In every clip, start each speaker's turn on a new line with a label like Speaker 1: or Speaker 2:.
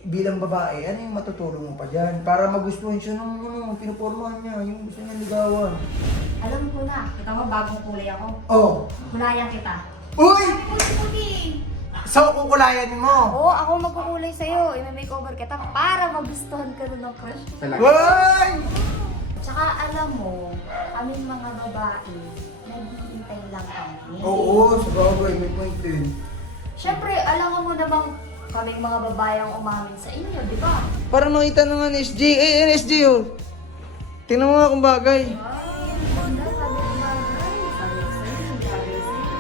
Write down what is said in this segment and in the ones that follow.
Speaker 1: bilang babae, ano yung matutulong mo pa dyan? Para magustuhan siya nung pinupormahan niya, yung gusto niya ligawan.
Speaker 2: Alam ko na, kita mo bagong kulay ako.
Speaker 1: Oh!
Speaker 2: Kulayan kita.
Speaker 1: Uy!
Speaker 2: Puti-puti!
Speaker 1: So, kukulayan mo!
Speaker 2: Oo, ako magkukulay sa'yo. I-makeover kita para magustuhan ka nun ng crush ko.
Speaker 1: Uy!
Speaker 2: Tsaka alam mo, kaming mga babae, naghihintay lang kami.
Speaker 1: Oo, sa bagay, may point din.
Speaker 2: Siyempre, alam mo namang kaming mga babae ang umamin sa inyo, di ba?
Speaker 1: Parang nakita na nga ni SJ. SJ oh. Tingnan mo nga kung bagay.
Speaker 2: Ganda, sabi ko nga, sabi ko sa'yo, sabi ko sa'yo.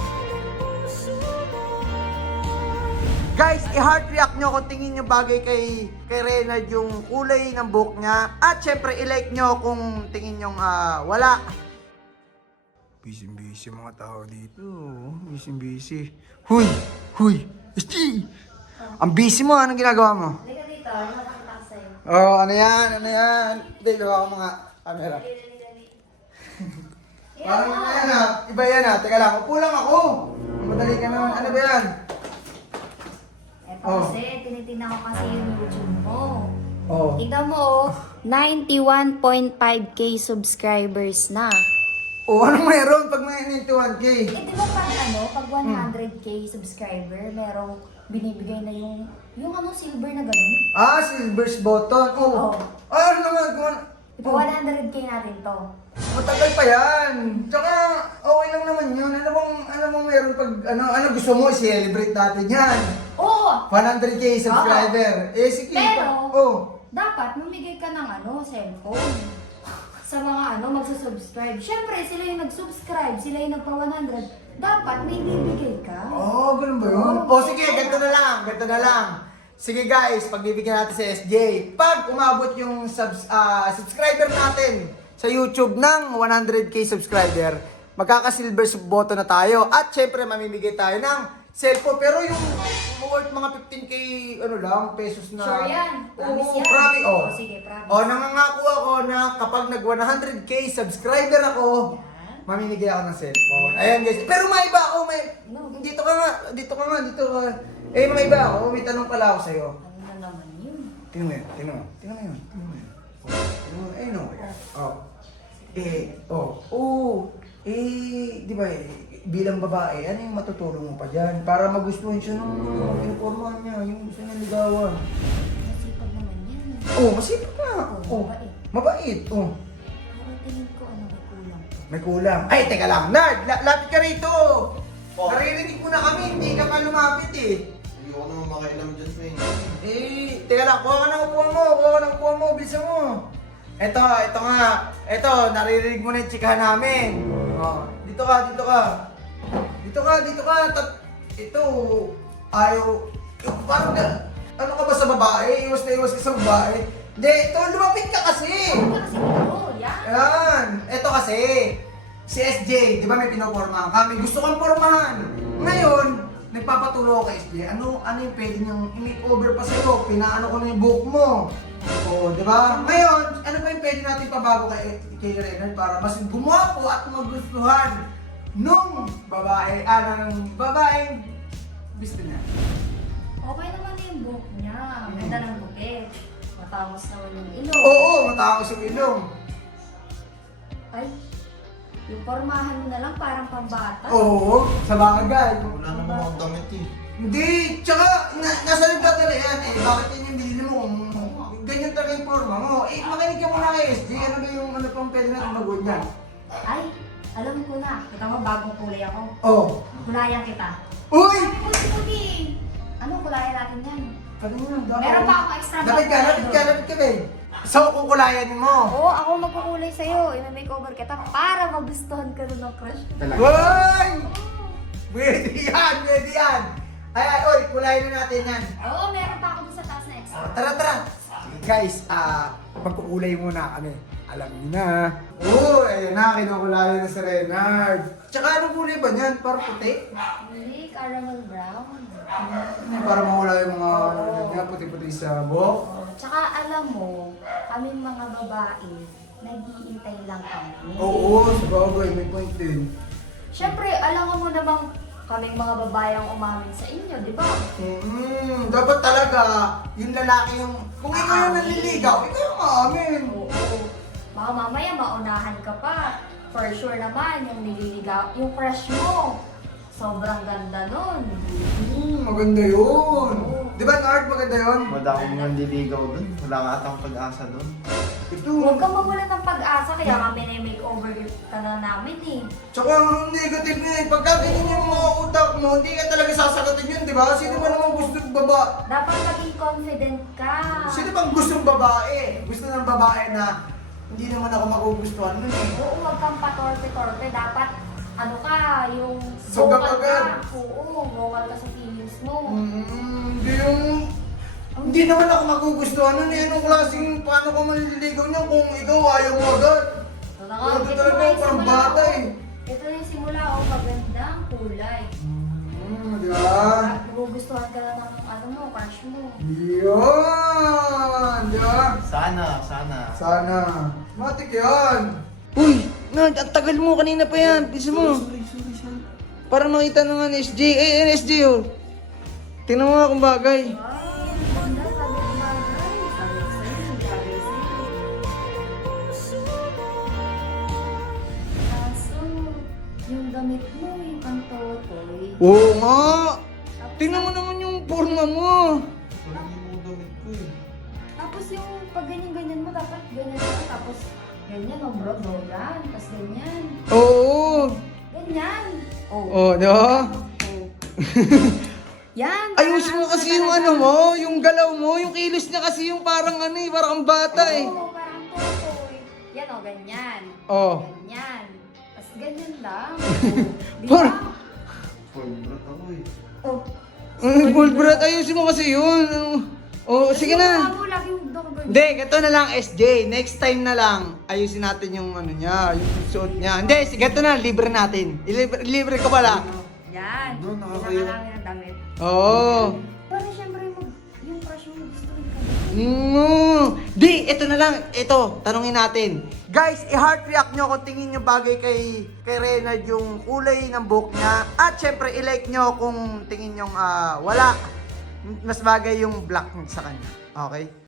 Speaker 1: Guys, i-heart react nyo kung tingin nyo bagay kay Reynard yung kulay ng buhok niya. At syempre, i-like nyo kung tingin nyo wala. Busy-busy mga tao dito. Busy-busy. Huy! Huy! SG! Ang busy mo, anong ginagawa mo?
Speaker 2: Halika dito, napakita ko sa'yo.
Speaker 1: Oh, ano yan? Ano yan? Dito ako mga camera.
Speaker 2: Dali.
Speaker 1: Parang ano yan ah. Iba yan ah. Teka lang, upo lang ako. Madali ka naman. Ano ba yan?
Speaker 2: Eto
Speaker 1: Oh.
Speaker 2: kasi, tinitingnan ko kasi yung YouTube mo.
Speaker 1: Oh.
Speaker 2: Tignan mo, 91.5k subscribers na.
Speaker 1: Oh, anong meron pag may 91K?
Speaker 2: Eh, di ba pag 100k subscriber, merong binibigay na yung silver na gano'n?
Speaker 1: Ah, silver's button. Oh.
Speaker 2: Oo.
Speaker 1: Ah, ano naman?
Speaker 2: Di ba 100k natin to?
Speaker 1: Matagal pa yan. Tsaka, okay lang naman yun. Ano bang meron pag, ano gusto mo, i-celebrate natin yan.
Speaker 2: Oo!
Speaker 1: 100K subscriber. Eh, sige.
Speaker 2: Pero,
Speaker 1: Oh.
Speaker 2: dapat mamigay ka ng cellphone. Sa mga magsusubscribe. Siyempre, sila yung nag-subscribe, sila yung nagpa-100. Dapat may bibigay ka.
Speaker 1: Oh, ganun ba yun?
Speaker 2: Oo.
Speaker 1: Oh, sige, ganito na lang. Sige guys, pagbibigyan natin si SJ. Pag umabot yung subscriber natin sa YouTube ng 100k subscriber, magkaka-silver button na tayo. At syempre, mamimigay tayo ng cellphone. Pero yung worth mga 15k pesos na.
Speaker 2: Sure yan. Promise
Speaker 1: Oo,
Speaker 2: yan.
Speaker 1: promise. Oh.
Speaker 2: Sige, promise.
Speaker 1: Oh, nangangako ako na kapag nag 100k subscriber ako,
Speaker 2: Yan.
Speaker 1: mamimigay ako ng cellphone. Ayan guys. Pero may iba ako,
Speaker 2: No.
Speaker 1: dito ka. Eh, may iba ako. May tanong pala ako sa'yo.
Speaker 2: Ano na naman yun?
Speaker 1: Tingnan mo yun. Tingnan mo yun. Ayun o. Di ba bilang babae, ano yung matutulong mo pa dyan? Para magustuhan siya nung pinupormahan niya, yung gusto niya ligawan.
Speaker 2: Masipag naman yan.
Speaker 1: Oh, masipag na. Oh,
Speaker 2: Mabait.
Speaker 1: mabait. Oh,
Speaker 2: Pero tingin ko may kulang.
Speaker 1: may kulang. Ay, teka lang. Nard, lapit ka rito. Naririnig mo na kami, hindi ka pa lumapit eh.
Speaker 3: Hindi ko naman makailam dyan sa inyo.
Speaker 1: Teka lang, kuha ka ng upuan mo, bilisan mo. Ito nga. Ito, naririnig mo na yung chikahan namin. Oh, dito ka. Ito, ayaw. Parang ano ka ba sa babae? Iwas na iwas ka sa babae. Hindi, ito, lumapit ka kasi.
Speaker 2: Kasi ako, yan.
Speaker 1: Yan. Ito kasi, si SJ, di ba may pinopormahan ka? May gusto kang pormahan. Ngayon, nagpapatulo ako kay SJ. Ano yung pwede niyang i-makeover pa sa'yo? Pinaano ko na yung buhok mo. Oo, di ba? Ngayon, ano ba yung pwede natin pabago kay Reynard para mas gumwapo at magustuhan nung babae, ng babaeng gusto niya?
Speaker 2: Okay naman yung buhok niya. Ganda ng bukit. Matangos naman yung ilong.
Speaker 1: Oo, matapos yung ilong.
Speaker 2: Ay, yung pormahan mo na lang parang pambata.
Speaker 1: Oo, sa bagay.
Speaker 3: Wala naman akong damit eh.
Speaker 1: Hindi, tsaka nasa lugar ka yan eh. Bakit yan yung binili mo? Ganyan talaga yung forma mo. Eh, makinig ka muna kay SJ. Ano ba yung pang pwede natin mag-good niyan?
Speaker 2: Ay, alam ko na. Kita mo bagong kulay ako.
Speaker 1: Oh.
Speaker 2: Kulayan kita.
Speaker 1: Uy!
Speaker 2: Puti-puti! Anong kulayan natin yan?
Speaker 1: Ano yun?
Speaker 2: Meron pa akong extra
Speaker 1: Lapit ka, babe. So, kukulayan mo.
Speaker 2: Oo, ako magkukulay sa'yo. I-makeover kita para magustuhan ka nun ng crush ko.
Speaker 1: Uy! Pwede yan. Ay, oy, kulayan na natin yan.
Speaker 2: Oo, meron pa ako dun sa taas na extra.
Speaker 1: Tara. Sige guys, magkukulay muna kami. Alam niyo na. Oo, ayun na, kinukulayan na si Reynard. Tsaka anong kulay ba niyan? Parang puti?
Speaker 2: Hindi, caramel brown.
Speaker 1: Para mawala yung mga puti-puti sa buhok.
Speaker 2: Tsaka alam mo, kaming mga babae, naghihintay lang kami.
Speaker 1: Oo, sa bagay, may point din.
Speaker 2: Siyempre, alam mo namang kaming mga babae ang umamin sa inyo, di ba?
Speaker 1: Dapat talaga, yung lalaki yung, kung ikaw yung nanliligaw, ikaw yung maamin.
Speaker 2: Oo. Baka mamaya maunahan ka pa. For sure naman, yung nililigaw, yung crush mo. Sobrang ganda nun.
Speaker 1: Maganda yun. Di ba, Nard, maganda yun?
Speaker 3: Wala akong manliligaw dun. Wala ka atang pag-asa dun.
Speaker 1: Ito.
Speaker 2: Huwag kang mawala ng pag-asa, kaya kami na makeover ka na namin eh.
Speaker 1: Tsaka ang negative niya eh, pagka ganyan yung mga utak mo, hindi ka talaga sasagutin yun, di ba? Sino ba naman gustong babae?
Speaker 2: Dapat maging confident ka.
Speaker 1: Sino bang gustong babae? Gusto ng babae na hindi naman ako magugustuhan nun eh.
Speaker 2: Oo, huwag kang patorpe-torpe. Dapat, ano ka, yung
Speaker 1: Sugap
Speaker 2: vocal
Speaker 1: agad.
Speaker 2: ka. Oo, vocal ka sa feelings mo.
Speaker 1: Hindi yung... Hindi naman ako magugustuhan nun eh. Anong klaseng paano ko maliligaw niya kung ikaw ayaw mo agad?
Speaker 2: Ito na
Speaker 1: Pero
Speaker 2: ito
Speaker 1: talaga
Speaker 2: na yung
Speaker 1: parang
Speaker 2: simula,
Speaker 1: bata
Speaker 2: oh.
Speaker 1: eh.
Speaker 2: Ito na yung simula, oh, magandang kulay.
Speaker 1: Di ba?
Speaker 2: Magugustuhan ka na ng ano mo, crush mo.
Speaker 1: Yun! Di ba?
Speaker 3: Sana.
Speaker 1: Sana. Matik yan. Uy! Nard, ang tagal mo kanina pa yan. Bisa mo.
Speaker 3: Sorry.
Speaker 1: Para makita naman SJ. SJ oh. Tingnan mo nga kung bagay.
Speaker 2: Wow, ganda, sabi ko nga, guys. Sabi ko sa'yo, sabi ko sa'yo. Kaso, yung damit mo, yung pantotoy.
Speaker 1: Oo nga. Tingnan mo naman yung forma mo.
Speaker 3: Sorry mo damit ko eh.
Speaker 2: Tapos yung pag ganyan-ganyan mo, dapat ganyan ka. Tapos ganyan, oh bro, yan. Tapos ganyan.
Speaker 1: Oo.
Speaker 2: Ganyan. Oh.
Speaker 1: Oh, di ba?
Speaker 2: Oh. Yan.
Speaker 1: Ayusin mo kasi yung ano mo, yung galaw mo, yung kilos niya kasi yung parang ano eh, parang ang bata eh.
Speaker 2: Oo, parang totoy. Yan oh, ganyan.
Speaker 1: Oh.
Speaker 2: Ganyan. Tapos ganyan lang. Di
Speaker 1: Par-
Speaker 2: ba?
Speaker 3: Full brat ako eh.
Speaker 2: Oh.
Speaker 1: Full brat, ayusin mo kasi yun. Oh, sige na.
Speaker 2: Yung lagi yung dog ganyan.
Speaker 1: Hindi, ganito na lang SJ. Next time na lang, ayusin natin yung ano niya, yung suot niya. Hindi, sige, ganito na, libre natin. Libre ko pala.
Speaker 2: Yan.
Speaker 3: Bro,
Speaker 2: Pinaka
Speaker 3: nakakaya.
Speaker 2: namin ang damit.
Speaker 1: Oo.
Speaker 2: Para syempre yung crush mo gusto rin ka.
Speaker 1: Di, ito na lang. Ito, tanungin natin. Guys, i-heart react nyo kung tingin nyo bagay kay Reynard yung kulay ng buhok niya. At syempre, i-like nyo kung tingin nyo wala. Mas bagay yung black sa kanya. Okay?